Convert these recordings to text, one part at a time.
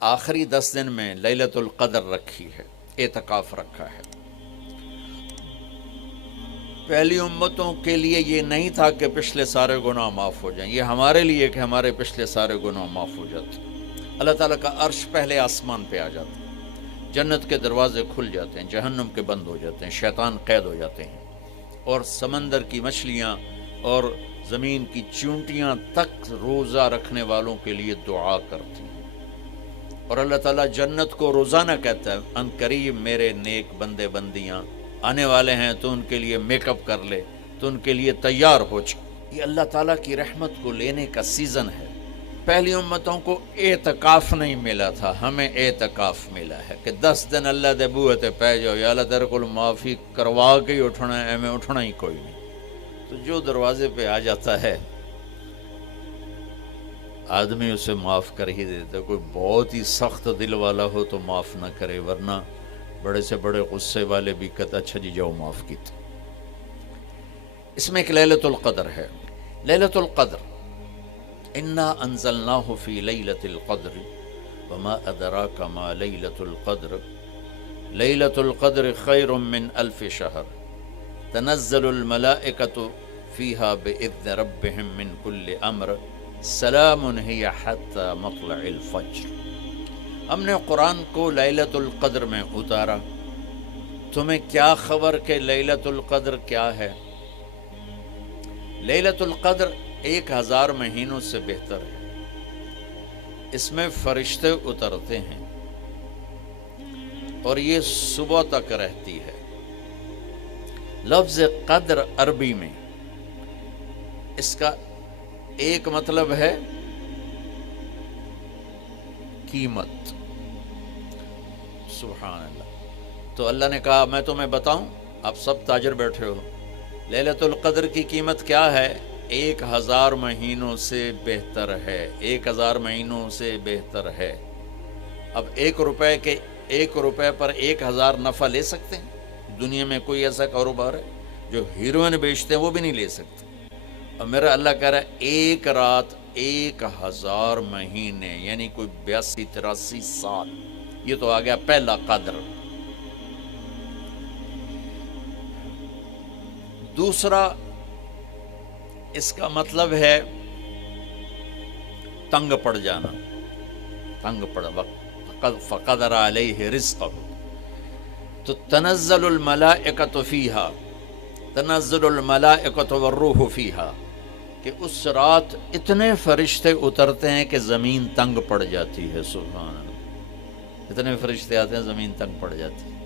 آخری 10 دن میں لیلۃ القدر رکھی ہے، اعتکاف رکھا ہے۔ پہلی امتوں کے لیے یہ نہیں تھا کہ پچھلے سارے گناہ معاف ہو جائیں، یہ ہمارے لیے کہ ہمارے پچھلے سارے گناہ معاف ہو جاتے۔ اللہ تعالیٰ کا عرش پہلے آسمان پہ آ جاتا ہے، جنت کے دروازے کھل جاتے ہیں، جہنم کے بند ہو جاتے ہیں، شیطان قید ہو جاتے ہیں، اور سمندر کی مچھلیاں اور زمین کی چونٹیاں تک روزہ رکھنے والوں کے لیے دعا کرتی ہیں، اور اللہ تعالیٰ جنت کو روزانہ کہتا ہے ان قریب میرے نیک بندے بندیاں آنے والے ہیں، تو ان کے لیے میک اپ کر لے، تو ان کے لیے تیار ہو جائے۔ یہ اللہ تعالیٰ کی رحمت کو لینے کا سیزن ہے۔ پہلی امتوں کو اعتکاف نہیں ملا تھا، ہمیں اعتکاف ملا ہے کہ 10 دن اللہ دے بوئے تے پہ جاؤ، یا اللہ تیرے کو معافی کروا کے ہی اٹھنا ہے، ہمیں اٹھنا ہی کوئی نہیں۔ تو جو دروازے پہ آ جاتا ہے آدمی اسے معاف کر ہی دیتا، کوئی بہت ہی سخت دل والا ہو تو معاف نہ کرے، ورنہ بڑے سے بڑے غصے والے بھی کہتا اچھا جی جاؤ معاف کیتے۔ اس میں ایک لیلۃ القدر ہے۔ لیلۃ القدر انا انزلناہ فی لیلۃ القدر وما ادراک ما لیلۃ القدر لیلۃ القدر خیر من الف شہر تنزل الملائکۃ فیہا باذن ربہم من کل امر سلام ہی حتی مطلع الفجر۔ ہم نے قرآن کو لیلۃ القدر میں اتارا، تمہیں کیا خبر کہ لیلۃ القدر کیا ہے؟ لیلۃ القدر 1000 مہینوں سے بہتر ہے، اس میں فرشتے اترتے ہیں اور یہ صبح تک رہتی ہے۔ لفظ قدر عربی میں اس کا ایک مطلب ہے قیمت، سبحان اللہ۔ تو اللہ نے کہا میں تمہیں بتاؤں، آپ سب تاجر بیٹھے ہو، لیلۃ القدر کی قیمت کیا ہے؟ 1000 مہینوں سے بہتر ہے، 1000 مہینوں سے بہتر ہے۔ اب 1 روپے پر 1000 نفع لے سکتے ہیں؟ دنیا میں کوئی ایسا کاروبار ہے؟ جو ہیروئن بیچتے ہیں وہ بھی نہیں لے سکتے۔ اور میرا اللہ کہہ رہا ہے ایک رات 1000 مہینے، یعنی کوئی 82-83 سال۔ یہ تو آ گیا پہلا قدر۔ دوسرا اس کا مطلب ہے تنگ پڑ جانا، تنگ پڑ وقت فقدر علیہ رزقہ۔ تو تنزل الملائکۃ فیہا، تنزل الملائکۃ والروح فیہا، کہ اس رات اتنے فرشتے اترتے ہیں کہ زمین تنگ پڑ جاتی ہے، سبحان اللہ، اتنے فرشتے آتے ہیں زمین تنگ پڑ جاتی ہے۔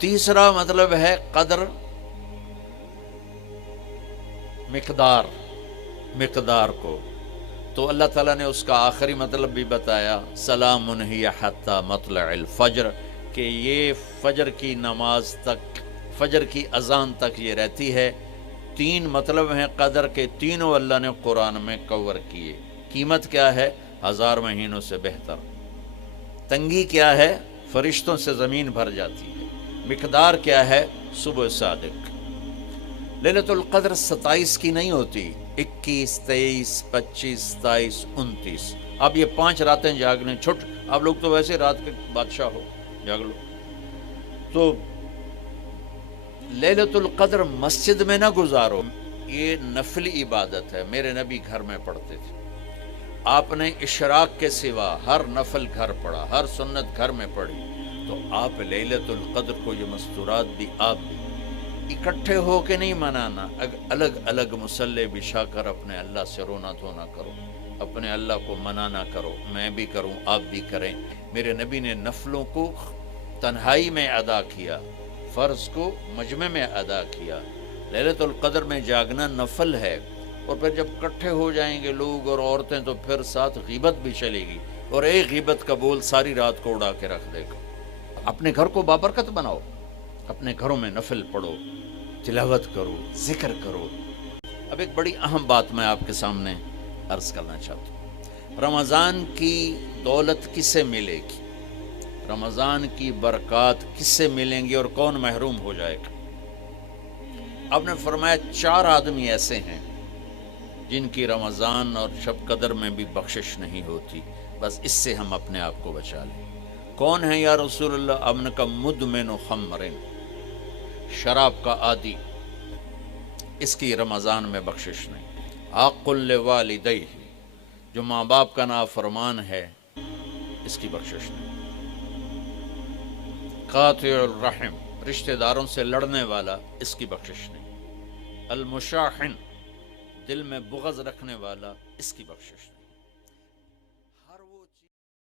تیسرا مطلب ہے قدر، مقدار کو، تو اللہ تعالیٰ نے اس کا آخری مطلب بھی بتایا، سلام ہی حتی مطلع الفجر، کہ یہ فجر کی نماز تک، فجر کی اذان تک یہ رہتی ہے۔ 3 مطلب ہیں قدر کے، تینوں اللہ نے قرآن میں کور کیے۔ قیمت کیا ہے؟ 1000 مہینوں سے بہتر۔ تنگی کیا ہے؟ فرشتوں سے زمین بھر جاتی ہے۔ مقدار کیا ہے؟ صبح صادق۔ لیلۃ القدر 27 کی نہیں ہوتی، 21، 23، 25، 27، 29۔ اب یہ 5 راتیں جاگنے چھٹ، آپ لوگ تو ویسے رات کے بادشاہ ہو، جاگ لو۔ تو لیلۃ القدر مسجد میں نہ گزارو، یہ نفلی عبادت ہے، میرے نبی گھر میں پڑھتے تھے۔ آپ نے اشراق کے سوا ہر نفل گھر پڑھا، ہر سنت گھر میں پڑھی، تو آپ لیلۃ القدر کو یہ مستورات بھی آپ بھی اکٹھے ہو کے نہیں منانا، الگ الگ مصلی بچھا کر اپنے اللہ سے رونا دھونا کرو، اپنے اللہ کو منانا کرو، میں بھی کروں آپ بھی کریں۔ میرے نبی نے نفلوں کو تنہائی میں ادا کیا، فرض کو مجمع میں ادا کیا۔ لیلۃ القدر میں جاگنا نفل ہے، اور پھر جب اکٹھے ہو جائیں گے لوگ اور عورتیں تو پھر ساتھ غیبت بھی چلے گی، اور ایک غیبت کا بول ساری رات کو اڑا کے رکھ دے گا۔ اپنے گھر کو بابرکت بناؤ، اپنے گھروں میں نفل پڑھو، تلاوت کرو، ذکر کرو۔ اب ایک بڑی اہم بات میں آپ کے سامنے عرض کرنا چاہتا ہوں، رمضان کی دولت کس سے ملے گی؟ رمضان کی برکات کس سے ملیں گی اور کون محروم ہو جائے گا؟ آپ نے فرمایا 4 آدمی ایسے ہیں جن کی رمضان اور شب قدر میں بھی بخشش نہیں ہوتی۔ بس اس سے ہم اپنے آپ کو بچا لیں۔ کون ہے یا رسول اللہ؟ امن کا مدمن و خمرن، شراب کا عادی، اس کی رمضان میں بخشش نہیں۔ عاق لوالدیہ، جو ماں باپ کا نافرمان ہے، اس کی بخشش نہیں۔ قاطع الرحم، رشتہ داروں سے لڑنے والا، اس کی بخشش نہیں۔ المشاحن، دل میں بغض رکھنے والا، اس کی بخشش نہیں۔